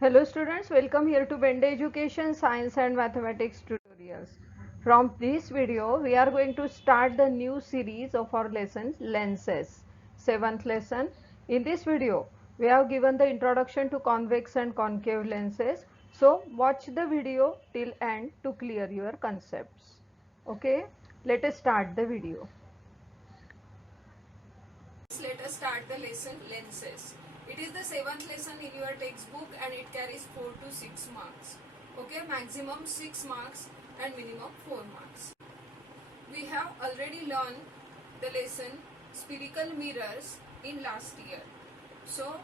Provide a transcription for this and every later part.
Hello students, welcome here to Bende Education Science and Mathematics tutorials. From this video, we are going to start the new series of our lessons, lenses, 7th lesson. In this video, we have given the introduction to convex and concave lenses. So, watch the video till end to clear your concepts. Okay, let us start the video. Let us start the lesson lenses. It is the 7th lesson in your textbook and it carries 4 to 6 marks. Okay, maximum 6 marks and minimum 4 marks. We have already learned the lesson spherical mirrors in last year. So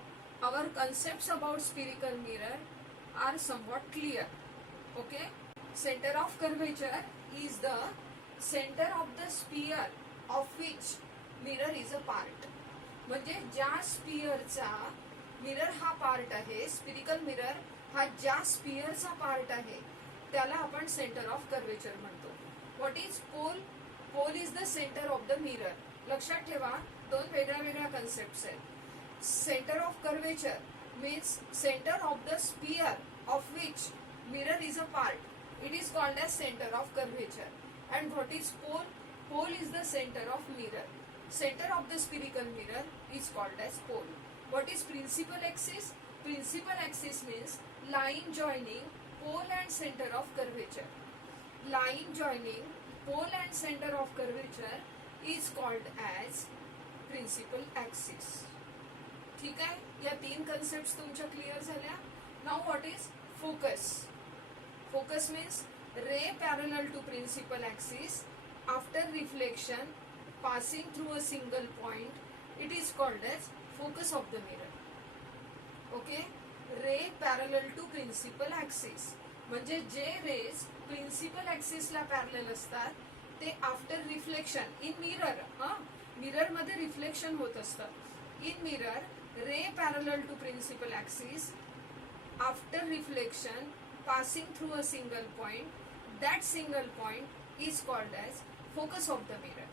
our concepts about spherical mirror are somewhat clear. Okay, center of curvature is the center of the sphere of which mirror is a part. म्हणजे ज्या स्पियरचा mirror हा part आहे, spherical mirror हा ज्या स्पियरचा part आहे त्याला आपण सेंटर ऑफ कर्वेचर म्हणतो. What is pole? Pole is the centre of the mirror. लक्षात ठेवा, दोन वेगळ्या वेगळ्या कन्सेप्ट्स आहेत. Centre of curvature means centre of the sphere of which mirror is a part. It is called as centre of curvature. And what is pole? Pole is the center of mirror. Center of the spherical mirror is called as pole. What is principal axis? Principal axis means line joining pole and center of curvature. Line joining pole and center of curvature is called as principal axis. ठीक आहे, या तीन concepts तुमच्या clear झाल्या. Now what is focus? Focus means ray parallel to principal axis after reflection passing through a single point. It is called as focus of the mirror. Okay, ray parallel to principal axis म्हणजे जे rays principal axis ला parallel असतात ते after reflection in mirror, mirror मध्ये reflection होत असतं. In mirror ray parallel to principal axis after reflection passing through a single point. That single point is called as focus of the mirror.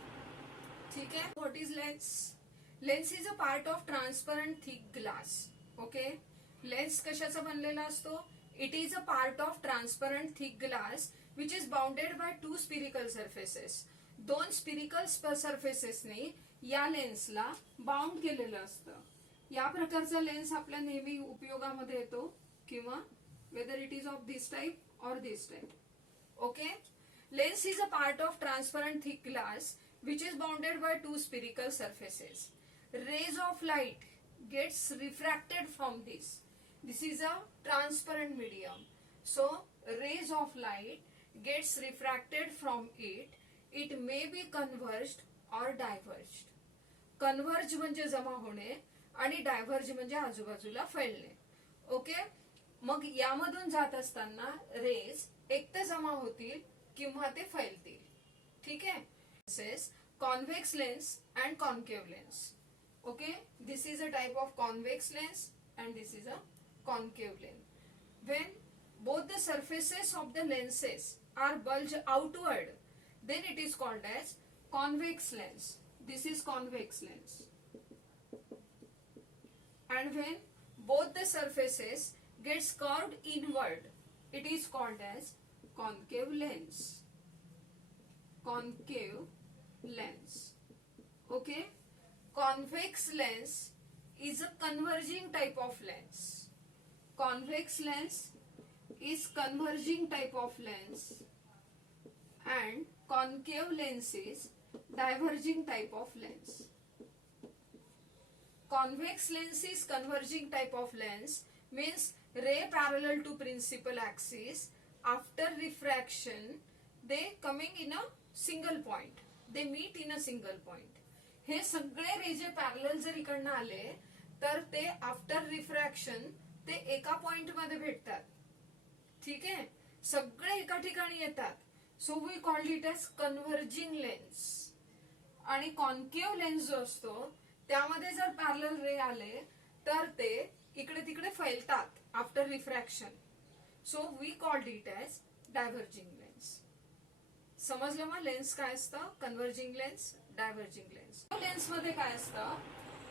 ठीक है. What is lens? Lens is a part of transparent thick glass. Okay. Lens कशाचा बनलेला असतो? It is a part of transparent thick glass which is bounded by two spherical surfaces. दोन spherical surfaces ने या लेन्सला bound केलेलं असतं. या प्रकारचा लेन्स आपल्या नेहमी उपयोगामध्ये येतो किंवा whether it is of this type or this type. Okay, lens is a part of transparent thick glass which is bounded by two spherical surfaces. Rays of light gets refracted from this. This is a transparent medium, so rays of light gets refracted from it. It may be converged or diverged. Converge म्हणजे जमा होणे आणि diverge म्हणजे आजूबाजूला फैलणे. Okay, मग यामधून जात असताना रेज एक तर जमा होतील किंवा ते फैलतील. ठीक आहे. Convex lens and concave lens. Okay, this is a type of convex lens and this is a concave lens. When both the surfaces of the lenses are bulged outward, then it is called as convex lens. This is convex lens. And when both the surfaces gets curved inward, it is called as concave lens. Concave lens. Okay, convex lens is a converging type of lens. Convex lens is converging type of lens and concave lens is diverging type of lens. Convex lens is converging type of lens means ray parallel to principal axis after refraction they coming in a single point, they meet in a single point. हे सगळे रे जे parallel जर इकडनं आले तर ते after refraction ते एका पॉइंट मध्ये भेटतात. ठीक आहे, सगळे एका ठिकाणी येतात. So we called it as converging lens. आणि कॉन्केव्ह लेन्स जो असतो त्यामध्ये जर पॅरलल रे आले तर ते इकडे तिकडे फैलतात after refraction. So we called it as diverging lens. समजलं मग लेन्स काय असतं? Converging lens, diverging lens. Lens मध्ये काय असतं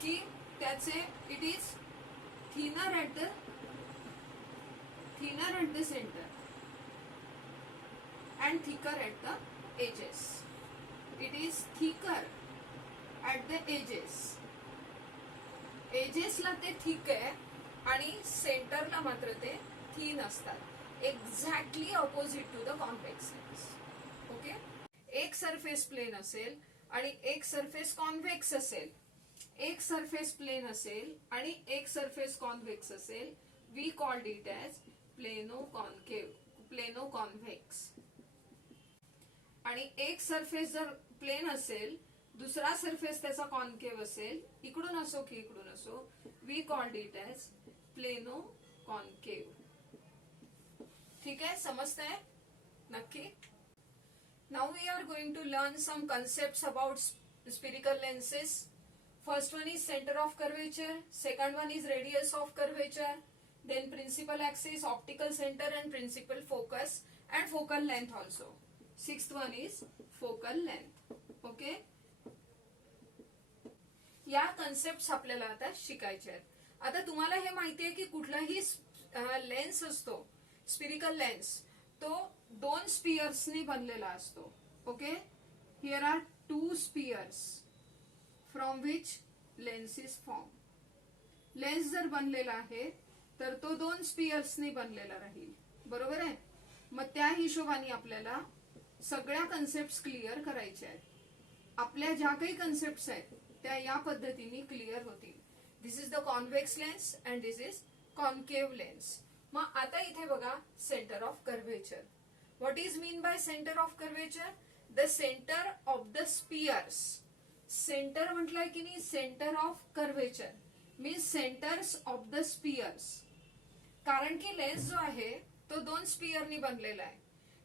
की त्याचे it is thinner at the thinner at the center and thicker at the edges. It is thicker at the edges. एजेसला ते थिक आहे आणि सेंटरला मात्र ते थिन असतात. Exactly opposite to the convex lens. Okay, एक सरफेस प्लेन असेल आणि एक सरफेस कॉन्व्हेक्स असेल, एक सरफेस प्लेन असेल आणि एक सरफेस कॉन्व्हेक्स असेल, we called it as plano concave, plano convex. आणि एक सरफेस जर प्लेन असेल, दुसरा सरफेस त्याचा कॉन्केव असेल, इकडून असो की इकडून असो, we called it as plano concave. ठीक आहे, समजतंय नक्की? Now we are going to learn some concepts about spherical lenses. First one is center of curvature, second one is radius of curvature, then principal axis, optical center and principal focus and focal length also. Sixth one is focal length. Okay, या concept आपल्याला आता शिकायचे आहेत. आता तुम्हाला हे माहिती आहे की कुठलाही लेन्स असतो, स्पिरिकल लेन्स, तो दोन स्पियर्सनी बनलेला असतो. Okay, here are two spheres from which lens is form. Lens जर बनलेला आहे तर तो दोन स्पियर्सनी बनलेला राहील. बरोबर आहे? मग त्या हिशोबाने आपल्याला सगळ्या कन्सेप्ट क्लिअर करायच्या आहेत. आपल्या ज्या काही कन्सेप्ट आहेत त्या या पद्धतीने क्लिअर होतील. This is the convex lens and this is concave lens. मग आता इथे बघा centre of curvature. What is mean by centre of curvature? The centre of the spheres. Centre म्हटलंय की नाही, centre of curvature means centres of the spheres. कारण की lens जो आहे तो दोन स्पियरनी बनलेला आहे.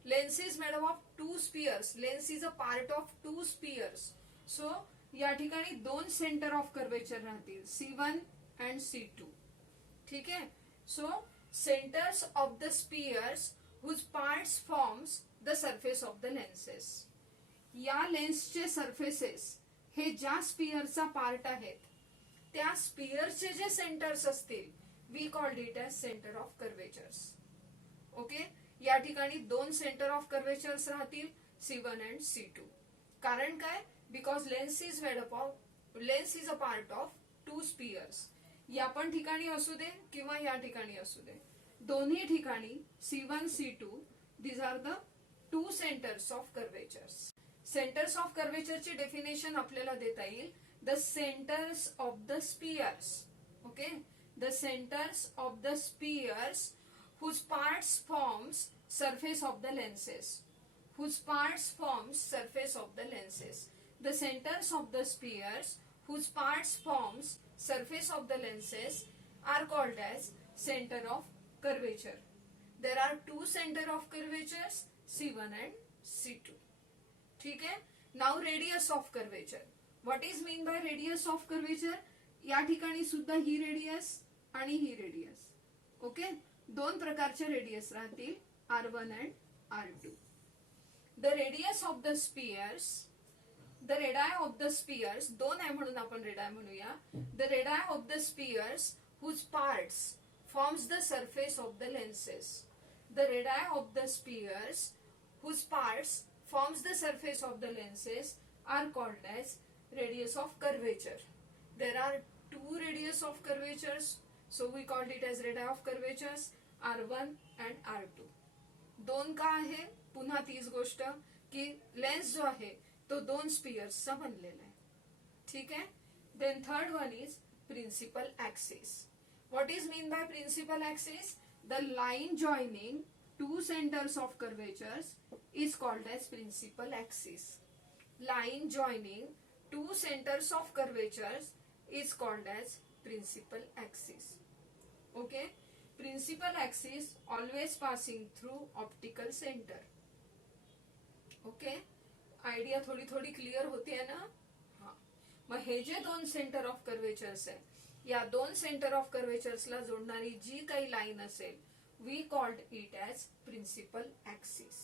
Lens is made of two spheres. Lens is a part of two spheres. So या ठिकाणी दोन सेंटर ऑफ कर्वेचर राहतील, C1 अँड C2. ठीक आहे. So centres of the spheres whose parts forms the surface of the lenses. या लेन्सचे surfaces हे ज्या स्पियरचा पार्ट आहेत त्या स्पियरचे जे सेंटर्स असतील, we called it as centre of curvatures. Okay, या ठिकाणी दोन सेंटर ऑफ कर्वेचर्स राहतील, C1 अँड C2. कारण काय? Because lens is made up of, lens is a part of two spheres. या पण ठिकाणी असू दे किंवा या ठिकाणी असू दे, दोन्ही ठिकाणी C1, C2 these are the two centres of curvatures. Centres of कर्वेचरची डेफिनेशन आपल्याला देता येईल, the centres of the spheres. Okay, the centres of the spheres whose parts forms surface of the lenses. Whose parts forms surface of the lenses. The centers of the spheres whose parts forms surface of the lenses are called as center of curvature. There are two center of curvatures, C1 and C2. ठीक है. Now radius of curvature. What is mean by radius of curvature? या ठिकाणी सुद्धा ही radius आणि ही radius. Okay, दोन प्रकारचे radius राहतील, R1 अँड R2. The radius of the spheres, the radii of the spheres, दोन आहे म्हणून आपण रेडाय म्हणूया. The radii of the spheres whose parts forms the surface of the lenses. The radii of the spheres whose parts forms the surface of the lenses are called as radius of curvature. There are two radius of curvatures, so we called it as radii of curvatures, R1 and R2. दोन का आहे? पुन्हा तीच गोष्ट की lens जो आहे तो दोन स्पियर्सचा बनलेला आहे. ठीक आहे. Then third one is principal axis. What is mean by principal axis? The line joining two centres of curvatures is called as principal axis. Line joining two centres of curvatures is called as principal axis. Okay, principal axis always passing through optical center. Okay, idea थोडी थोडी clear होते ना? हा. मग हे जे दोन centre of curvatures आहे, या दोन सेंटर ऑफ कर्वेचर्सला जोडणारी जी काही लाईन असेल, we called it as principal axis.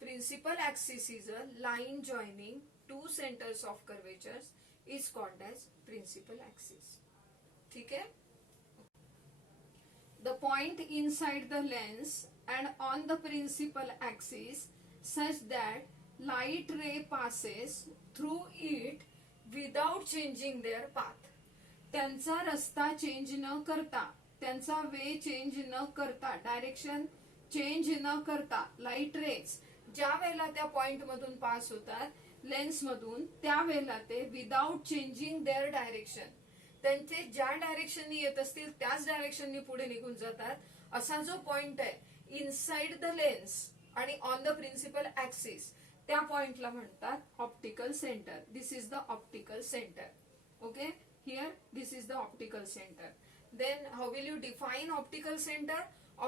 Principal axis is a line joining two centres of curvatures is called as principal axis. ठीक है. the point inside the lens and on the principal axis such that light ray passes through it without changing their path. त्यांचा रस्ता change न करता, त्यांचा वे change न करता, direction change न करता लाईट रेज ज्या वेळेला त्या पॉइंट मधून पास होतात लेन्स मधून, त्यावेळेला ते विदाउट चेंजिंग देअर डायरेक्शन, त्यांचे ज्या डायरेक्शननी येत असतील त्याच डायरेक्शननी पुढे निघून जातात. असा जो पॉइंट आहे इनसाइड द लेन्स आणि ऑन द प्रिन्सिपल ऍक्सिस, त्या पॉइंटला म्हणतात optical centre. This is the optical centre. Okay, here this is the optical center. Then how will you define optical center?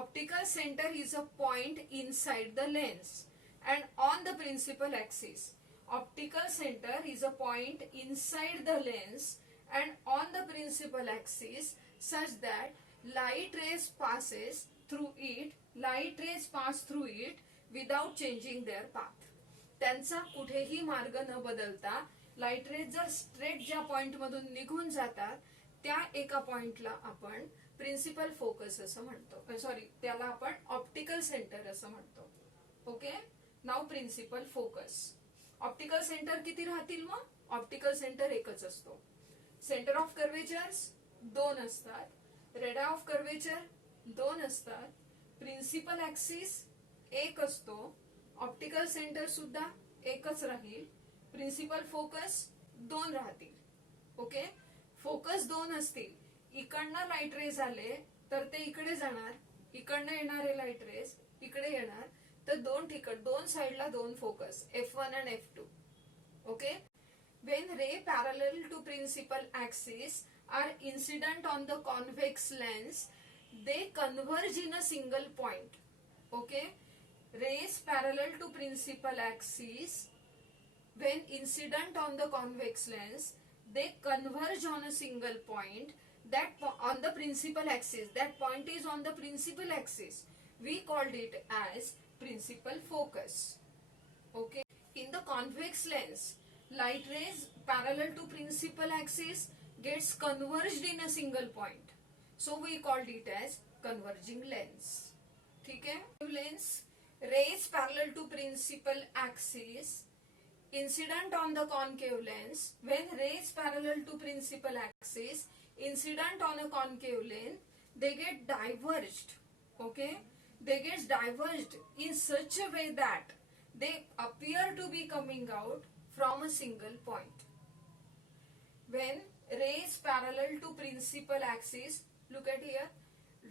Optical center is a point inside the lens and on the principal axis. Optical center is a point inside the lens and on the principal axis such that light rays passes through it, light rays pass through it without changing their path. त्यांचा कुठेही मार्ग न बदलता light rays जर straight ज्या point मधून निघून जातात त्या एका पॉइंटला आपण प्रिन्सिपल फोकस असं म्हणतो. सॉरी, त्याला आपण ऑप्टिकल सेंटर असं म्हणतो. ओके, नाव प्रिन्सिपल फोकस. ऑप्टिकल सेंटर किती राहतील मग? ऑप्टिकल सेंटर एकच असतो. सेंटर ऑफ कर्वेचर्स दोन असतात, रेडा ऑफ कर्वेचर दोन असतात, प्रिन्सिपल ऍक्सिस एक असतो, ऑप्टिकल सेंटर सुद्धा एकच राहील, प्रिन्सिपल फोकस दोन राहतील. ओके, फोकस दोन असतील, इकडनं लाईट रेज आले तर ते इकडे जाणार, इकडनं येणारे लाईट रेज इकडे येणार, तर दोन साइडला दोन focus F1 and F2. Okay, when ray parallel to principal axis are incident on the convex lens, they converge in a single point. Okay, rays parallel to principal axis when incident on the convex lens, they converge on a single point that on the principal axis. That point is on the principal axis. We called it as principal focus. Okay, in the convex lens, light rays parallel to principal axis gets converged in a single point. So we called it as converging lens. ठीक है? Lens rays parallel to principal axis incident on the concave lens. When rays parallel to principal axis incident on a concave lens, they get diverged. Okay, they get diverged in such a way that they appear to be coming out from a single point. When rays parallel to principal axis, look at here,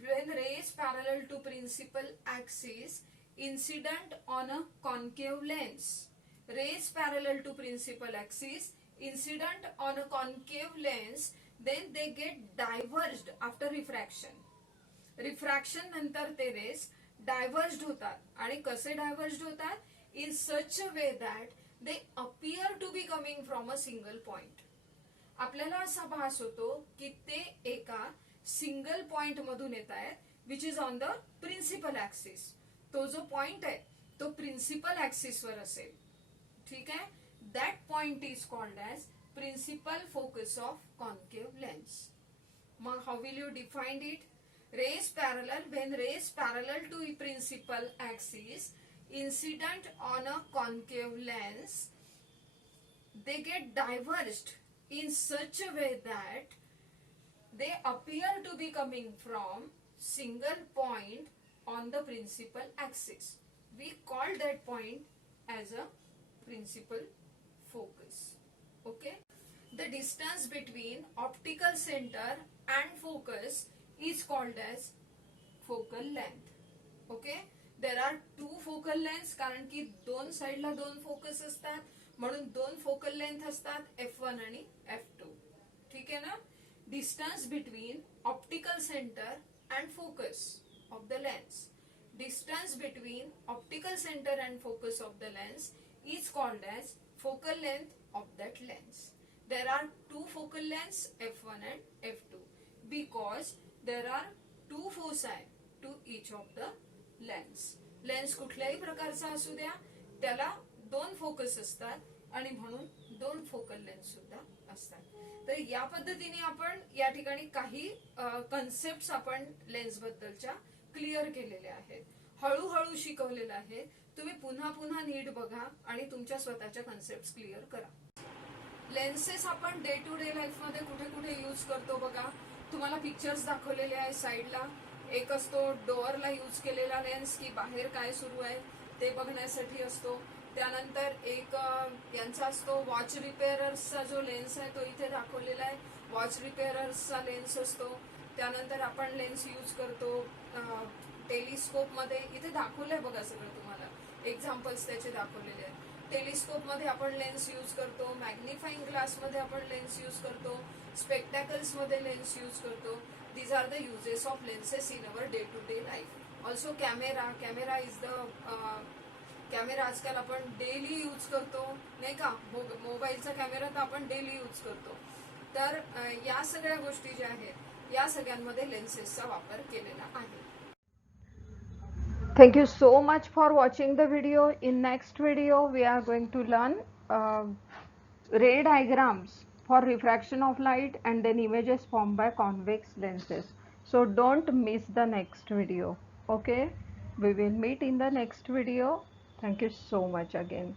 when rays parallel to principal axis incident on a concave lens, rays parallel to principal axis incident on a concave lens, then they get diverged after refraction. Refraction नंतर ते rays diverged होतात. आणि कसे diverged होतात? In such a way that they appear to be coming from a single point. आपल्याला असा भास होतो की ते एका सिंगल पॉइंट मधून येत आहेत which is on the principal axis. तो जो पॉइंट आहे तो प्रिन्सिपल ऍक्सिस वर असेल. ठीक आहे, that point is called as principal focus of concave lens. मग how will you defined it? Rays parallel, when rays parallel to principal axis incident on a concave lens, they get diverged in such a way that they appear to be coming from single point on the principal axis. We call that point as a principal focus. Okay, the distance between optical center and focus is called as focal length. Okay, there are two focal lengths कारण की दोन साइडला दोन focus असतात म्हणून दोन focal length असतात F1 आणि F2. ठीक आहे ना? Distance between optical centre and focus of the lens, distance between optical centre and focus of the lens is called as focal length of that lens. There are two focal lengths F1 and F2 because there are two foci to each of the lens. Lens कुठल्याही प्रकारचा असू द्या त्याला दोन focus असतात आणि म्हणून 2 focal lens सुद्धा असतात. तर या पद्धतीने आपण या ठिकाणी काही कन्सेप्ट आपण लेन्स बद्दलच्या क्लिअर केलेल्या आहेत, हळूहळू शिकवलेलं आहे. तुम्ही पुन्हा पुन्हा नीट बघा आणि तुमच्या स्वतःच्या कन्सेप्ट क्लिअर करा. लेन्सेस आपण डे टू डे लाईफ मध्ये कुठे कुठे यूज करतो बघा. तुम्हाला पिक्चर्स दाखवलेले आहे साईडला. एक असतो डोअरला यूज केलेला लेन्स, की बाहेर काय सुरू आहे ते बघण्यासाठी असतो. त्यानंतर एक यांचा असतो वॉच रिपेअरर्सचा जो लेन्स आहे तो इथे दाखवलेला आहे, वॉच रिपेअरर्सचा लेन्स असतो. त्यानंतर आपण लेन्स यूज करतो टेलिस्कोप मध्ये. इथे दाखवलंय बघा सगळं तुम्हाला, एक्झाम्पल्स त्याचे दाखवलेले आहेत. टेलिस्कोप मध्ये आपण लेन्स यूज करतो, मॅग्निफाइंग ग्लास मध्ये आपण लेन्स यूज करतो, स्पेक्टॅकल्स मध्ये लेन्स यूज करतो. These are the uses of lenses in our day to day life. Also camera is the camera आजकाल आपण डेली यूज करतो नाही का. मोबाईलचा कॅमेरा तर आपण डेली यूज करतो. तर या सगळ्या गोष्टी ज्या आहेत या सगळ्यांमध्ये लेन्सेसचा वापर केलेला आहे. Thank you so much for watching the video. In next video we are going to learn ray diagrams for refraction of light and then images formed by convex lenses. So don't miss the next video. Okay, we will meet in the next video. Thank you so much again.